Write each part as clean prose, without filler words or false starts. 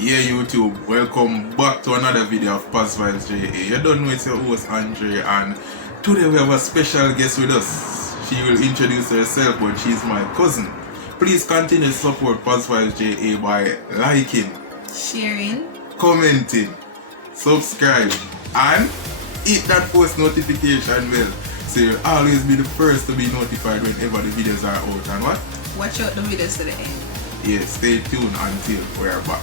Yeah, YouTube, welcome back to another video of PosVibes Ja. You don't know it's your host Andre, and today we have a special guest with us. She will introduce herself, but she's my cousin. Please continue to support PosVibes Ja by liking, sharing, commenting, subscribe, and hit that post notification bell so you'll always be the first to be notified whenever the videos are out. And what? Watch out the videos to the end. Yeah, stay tuned until we are back.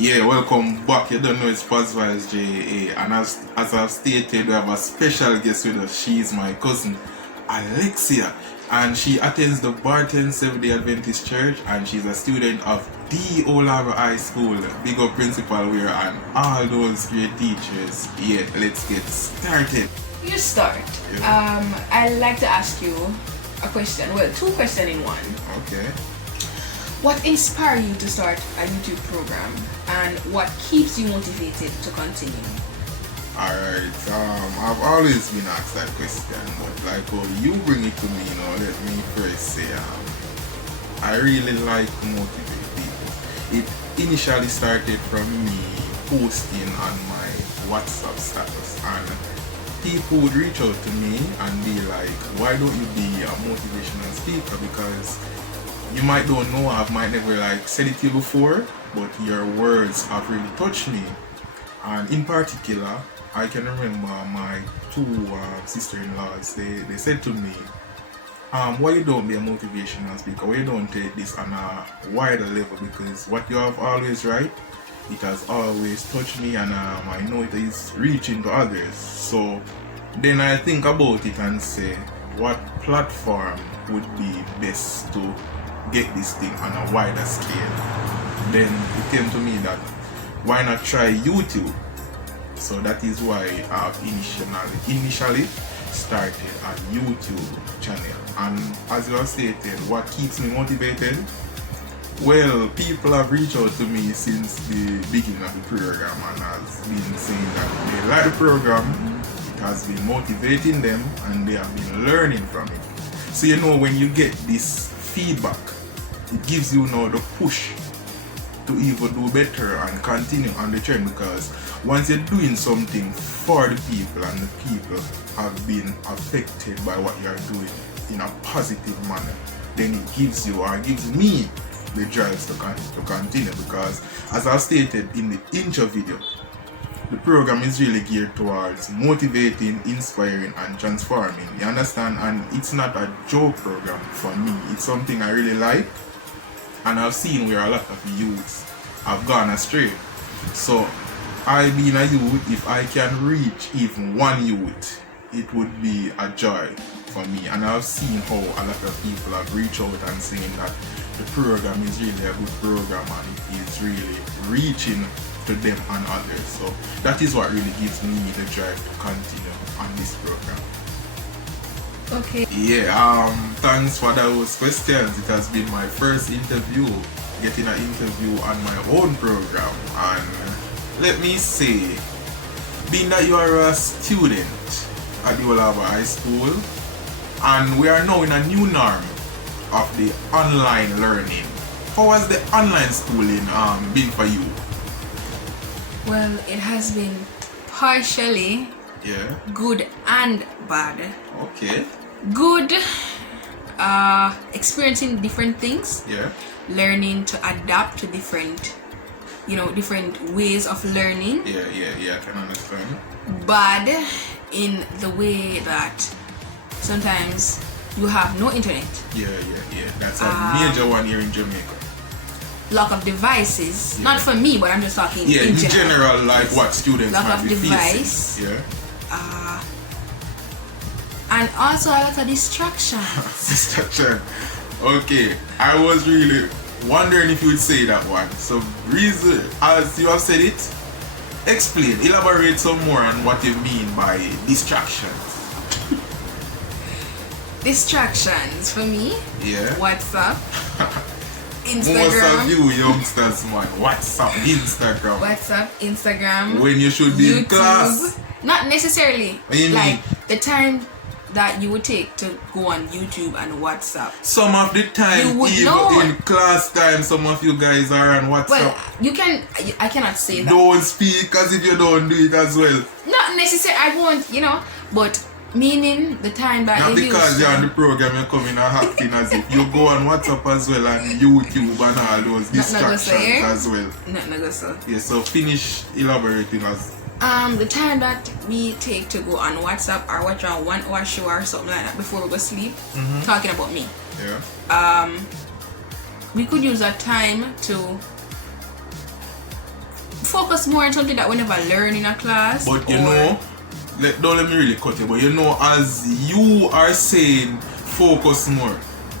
Yeah, welcome back. You don't know it's PosVibes Ja, and as I've stated, we have a special guest with us. She is my cousin Alexia, and she attends the Barton Seventh-day Adventist Church, and she's a student of the Olava High School. Big up Principal Weir and all those great teachers. Yeah, let's get started. You start. Yeah. I'd like to ask you a question. Well, two questions in one. Okay. What inspired you to start a YouTube program, and what keeps you motivated to continue? Alright, I've always been asked that question, but like how you bring it to me, let me first say, I really like motivate people. It initially started from me posting on my WhatsApp status, and people would reach out to me and be like, why don't you be a motivational speaker? Because you might don't know, I might never said it to you before, but your words have really touched me. And in particular, I can remember my two sister-in-laws, they said to me, why you don't be a motivational speaker, why you don't take this on a wider level, because what you have always right, it has always touched me, and I know it is reaching to others. So then I think about it and say, what platform would be best to get this thing on a wider scale? Then it came to me that why not try YouTube? So that is why I've initially started a YouTube channel. And as you have stated, what keeps me motivated? Well, people have reached out to me since the beginning of the program and has been saying that they like the program, it has been motivating them, and they have been learning from it. So when you get this feedback, it gives you now the push to even do better and continue on the trend, because once you're doing something for the people and the people have been affected by what you're doing in a positive manner, then it gives you, or gives me, the drive to continue. Because as I stated in the intro video, the program is really geared towards motivating, inspiring, and transforming. You understand? And it's not a joke program for me. It's something I really like, and I've seen where a lot of youths have gone astray. So I being a youth, if I can reach even one youth, it would be a joy for me. And I've seen how a lot of people have reached out and saying that the program is really a good program and it is really reaching to them and others. So that is what really gives me the drive to continue on this program. Okay. Yeah, thanks for those questions. It has been my first interview, getting an interview on my own program. And let me say, being that you are a student at the Olava High School, and we are now in a new norm of the online learning, how has the online schooling been for you? Well, it has been partially good and bad. Okay. Good, experiencing different things. Yeah. Learning to adapt to different ways of learning. Yeah, I can understand. Bad in the way that sometimes you have no internet. Yeah. That's a major one here in Jamaica. Lack of devices. Not for me, but I'm just talking in general, like what students lack might of be device. facing. Yeah. And also a lot of distraction. Distraction. Okay, I was really wondering if you would say that one. So, reason, as you have said it, explain, elaborate some more on what you mean by distractions. Distractions for me. Yeah. WhatsApp. Instagram. Most of you youngsters, man, WhatsApp, Instagram. WhatsApp, Instagram. When you should be in class. Not necessarily. What you like mean? the time that you would take to go on YouTube and WhatsApp. Some of the time, You would even know. in class time, some of you guys are on WhatsApp. Well, you can. I cannot say that. Don't speak as if you don't do it as well. Not necessarily. I won't. But meaning the time that Not you because use. you're on the program, you're coming and acting as if you go on WhatsApp as well and YouTube and all those distractions as well. Not so. Yeah, so finish elaborating as. The time that we take to go on WhatsApp or watch a 1 hour show or something like that before we go sleep, talking about me. Yeah. We could use that time to focus more on something that we never learn in a class. But don't let me really cut you, but as you are saying, focus more.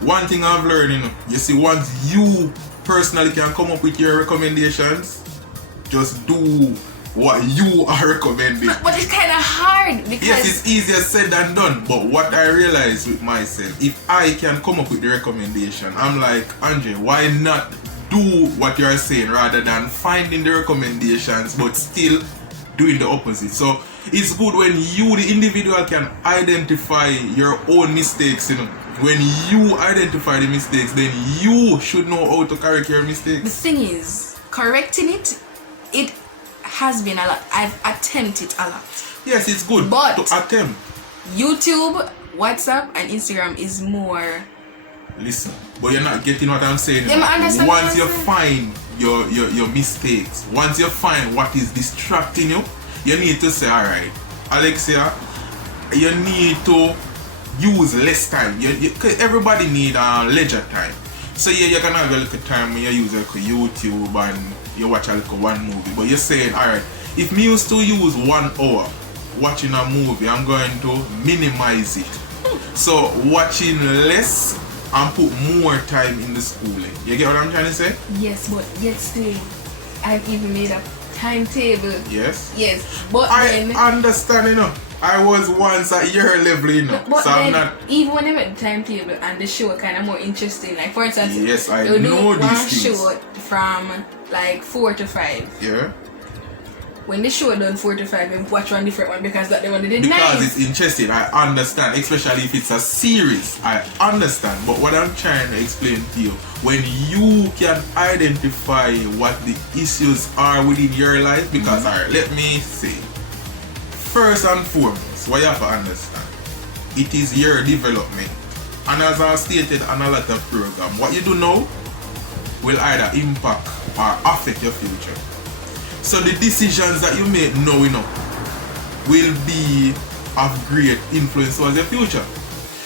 One thing I've learned, you see, once you personally can come up with your recommendations, just do what you are recommending. But it's kind of hard because yes, it's easier said than done. But what I realize with myself, if I can come up with the recommendation, I'm like, Andre, why not do what you're saying rather than finding the recommendations but still doing the opposite? So it's good when you, the individual, can identify your own mistakes. When you identify the mistakes, then you should know how to correct your mistakes. The thing is, correcting it has been a lot. I've attempted a lot. Yes, it's good But to attempt. YouTube, WhatsApp, and Instagram is more. Listen, but you're not getting what I'm saying. Yeah, I understand Once what you you're saying. find your mistakes, once you find what is distracting you, you need to say, alright, Alexia, you need to use less time. Cause everybody need leisure time. So yeah, you can have a little time when you use like YouTube and you watch a little one movie. But you're saying, alright, if me used to use 1 hour watching a movie, I'm going to minimize it. So watching less and put more time in the schooling. You get what I'm trying to say? Yes, but yet still, I've even made a timetable. Yes. Yes, but I then. understand, I was once at your level, But so then, I'm not. even when I made the timetable and the show kind of more interesting, like for instance, Yes, I they'll do know one these things. show from like 4 to 5. Yeah. When the show done 4 to 5, we watch one different one because that the one they did Because nice. it's interesting, I understand, especially if it's a series, I understand. But what I'm trying to explain to you, when you can identify what the issues are within your life, because alright, let me say, first and foremost, what you have to understand, it is your development. And as I stated on a lot of program, what you do now will either impact or affect your future. So the decisions that you make now, will be of great influence towards your future.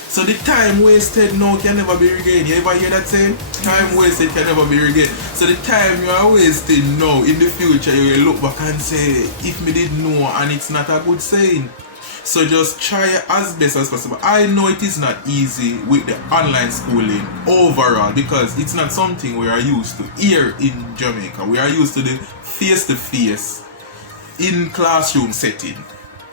So the time wasted now can never be regained. You ever hear that saying? Time wasted can never be regained. So the time you are wasting now, in the future, you will look back and say, if me did know, and it's not a good saying. So just try as best as possible. I know it is not easy with the online schooling overall because it's not something we are used to here in Jamaica. We are used to the face-to-face in classroom setting.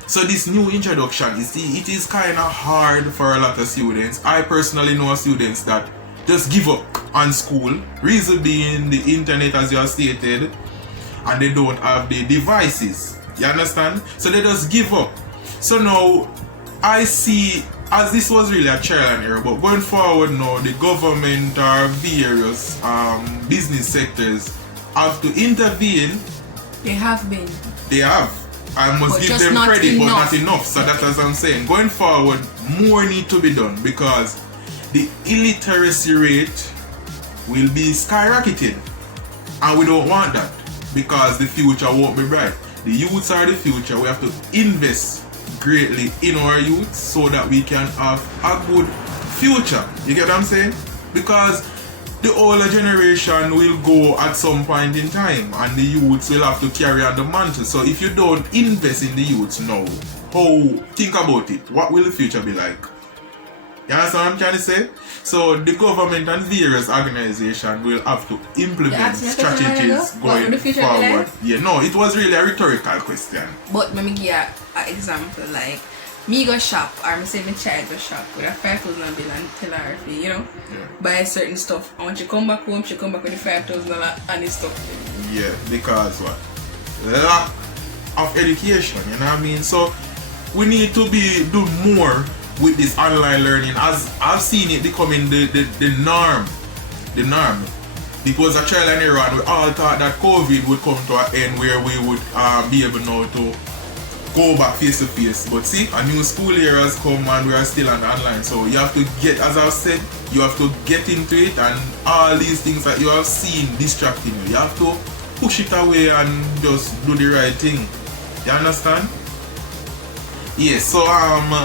So this new introduction, you see, it is kind of hard for a lot of students. I personally know students that just give up on school. Reason being the internet, as you have stated, and they don't have the devices. You understand? So they just give up. So now, I see, as this was really a trial and error, but going forward now, the government or various business sectors have to intervene. They have been. They have. I must But give just them not credit, but enough. not enough. So that's as I'm saying. Going forward, more need to be done because the illiteracy rate will be skyrocketing. And we don't want that because the future won't be bright. The youths are the future. We have to invest greatly in our youth so that we can have a good future. You get what I'm saying? Because the older generation will go at some point in time and the youths will have to carry on the mantle. So if you don't invest in the youths now, think about it. What will the future be like? You understand what I'm trying to say? So the government and various organizations will have to implement strategies going forward. Yeah, no, it was really a rhetorical question. But let me give you an example. Like, me go shop, or me say my child go shop with a 5,000 bill and tell her if you know, buy certain stuff. And when she come back home, she come back with the $5,000 and the stuff. Yeah, because what? Lack of education, you know what I mean? So we need to do more with this online learning, as I've seen it becoming the norm. The norm. It was a trial and error, and we all thought that COVID would come to an end where we would be able now to go back face to face. But see, a new school year has come and we are still on online. So you have to get, as I've said, you have to get into it, and all these things that you have seen distracting you, you have to push it away and just do the right thing. You understand? Yes, so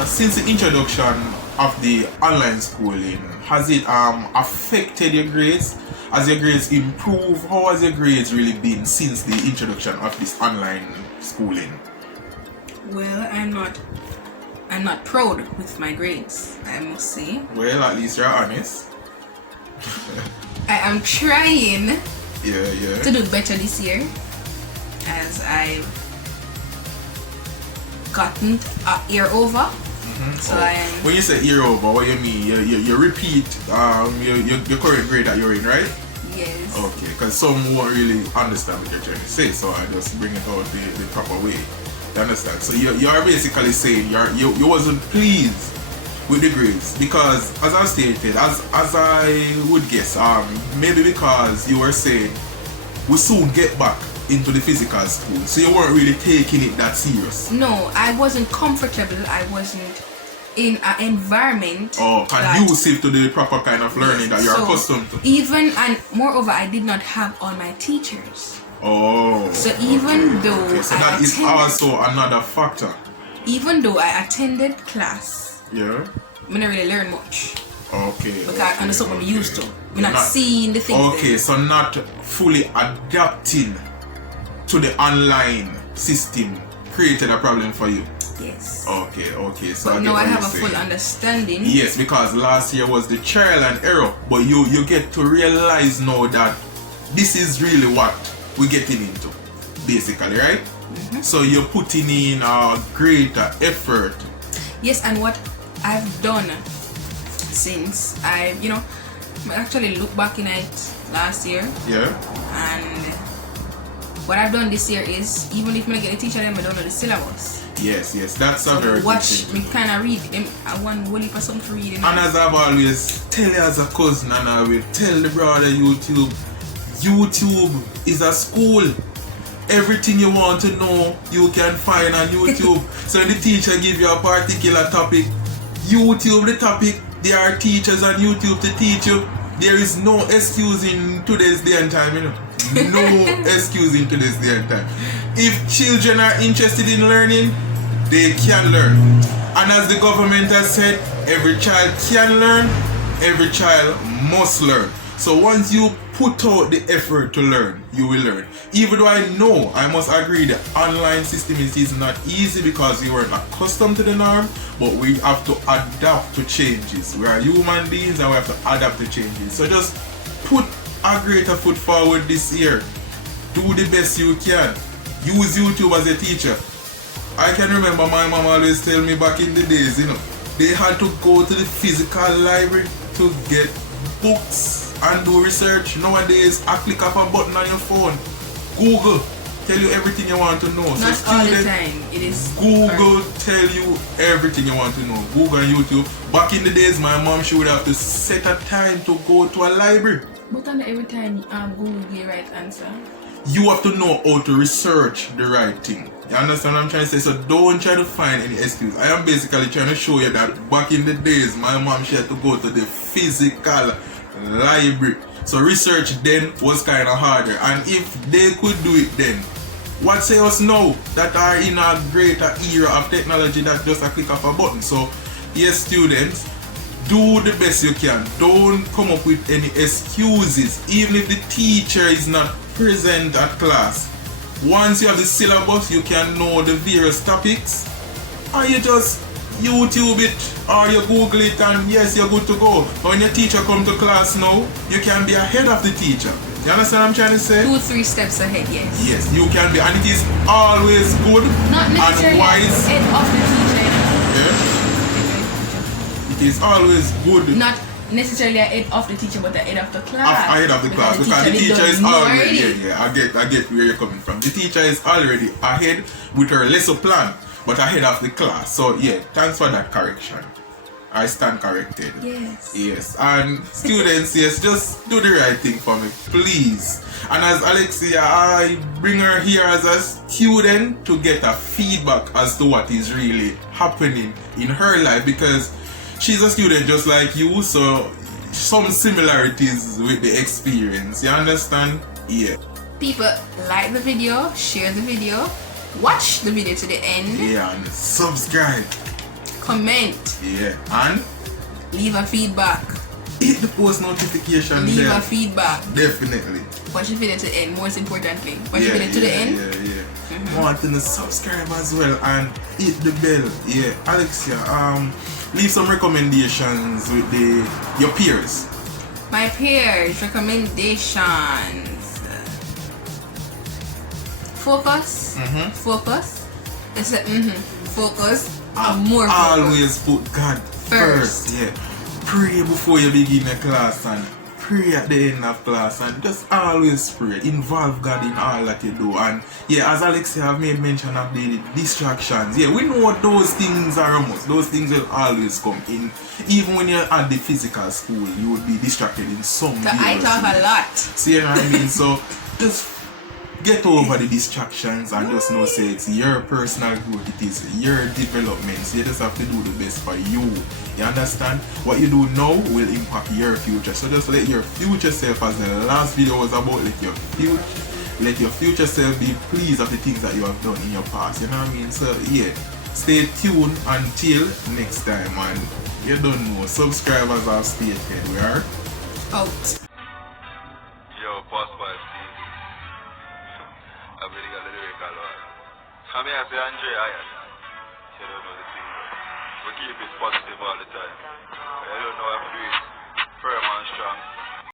since the introduction of the online schooling, has it affected your grades? Has your grades improved? How has your grades really been since the introduction of this online schooling? Well, I'm not proud with my grades, I must say. Well, at least you're honest. I am trying Yeah. to do better this year, as I've gotten a year over. So when you say year over, what you mean? You repeat your current grade that you're in, right? Yes. Okay, because some won't really understand what you're trying to say, so I just bring it out the proper way. You understand? So you're basically saying you wasn't pleased with the grades because, as I stated, as I would guess, maybe because you were saying we soon get back into the physical school, so you weren't really taking it that serious. No, I wasn't comfortable. I wasn't in an environment conducive to the proper kind of learning that you're accustomed to. Even, and moreover, I did not have all my teachers. Oh. So even though so that is also another factor. Even though I attended class, I didn't really learn much. Okay. Because I understand what I'm used to. I'm not seeing the things. Okay, so not fully adapting to the online system created a problem for you. Yes. Okay. So but now I have a full understanding. Yes, because last year was the trial and error, but you get to realize now that this is really what we're getting into, basically, right? So you're putting in a greater effort. Yes, and what I've done since I actually look back in it last year. Yeah. And what I've done this year is, even if I get a teacher, then I don't know the syllabus. Yes, that's a very watch good me kind of read them. I want one for something to read. And as I've always tell you as a cousin, and I will tell the brother YouTube is a school. Everything you want to know, you can find on YouTube. So the teacher give you a particular topic, YouTube the topic, there are teachers on YouTube to teach you. There is no excuse in today's day and time, No excuse in today's day and time. If children are interested in learning, they can learn. And as the government has said, every child can learn, every child must learn. So once you put out the effort to learn, you will learn. Even though I must agree, the online system is not easy because we weren't accustomed to the norm, but we have to adapt to changes. We are human beings and we have to adapt to changes. So just put a greater foot forward this year. Do the best you can. Use YouTube as a teacher. I can remember my mom always tell me back in the days, they had to go to the physical library to get books and do research. Nowadays, I click up a button on your phone. Google tell you everything you want to know. Not all the time. It is Google tell you everything you want to know. Google and YouTube. Back in the days, my mom, she would have to set a time to go to a library. But not every time Google give the right answer. You have to know how to research the right thing. You understand what I'm trying to say? So don't try to find any excuse. I am basically trying to show you that back in the days, my mom, she had to go to the physical library. So research then was kind of harder. And if they could do it then, what say us now that are in a greater era of technology that just a click of a button? So yes, students, do the best you can. Don't come up with any excuses. Even if the teacher is not present at class, once you have the syllabus, you can know the various topics, and you just YouTube it or you Google it, and yes, you're good to go. But when your teacher come to class now, you can be ahead of the teacher. You understand what I'm trying to say? 2-3 steps ahead, yes. Yes, you can be, and it is always good not necessarily and wise. ahead of the teacher. Yeah. it's always good. Not necessarily ahead of the teacher, but ahead of the class. Ahead of the class, because the teacher is already. Yeah, I get where you're coming from. The teacher is already ahead with her lesson plan, but ahead of the class. So yeah, thanks for that correction. I stand corrected. Yes. Yes. And students, yes, just do the right thing for me, please. And as Alexia, I bring her here as a student to get a feedback as to what is really happening in her life, because she's a student just like you, so some similarities with the experience. You understand? Yeah. People, like the video, share the video, watch the video to the end. Yeah, and subscribe. Comment. Yeah. And leave a feedback. Hit the post notification. Leave a feedback. Definitely. Watch the video to the end, most importantly. Watch the video to the end. Yeah. Want to subscribe as well and hit the bell. Yeah. Alexia, leave some recommendations with your peers. My peers, recommendations. Focus. Focus. It's a focus. More focus. Always put God first. Yeah. Pray before you begin the class and pray at the end of class, and just always pray. Involve God in all that you do. And yeah, as Alexia have made mention of the distractions, yeah, we know what those things are almost. Those things will always come in. Even when you're at the physical school, you would be distracted in some way. I talk a lot. See, you know what I mean? So just get over the distractions and just know, say it's your personal growth, it is your development. So you just have to do the best for you. You understand? What you do now will impact your future. So just let your future self, as the last video was about, let your future self be pleased of the things that you have done in your past. You know what I mean? So yeah, stay tuned until next time, and you don't know, subscribers have stated we are out. Yo, PosVibes Ja. I really got the lyrical one. I mean, I say Andre, I don't know the thing. We keep it positive all the time.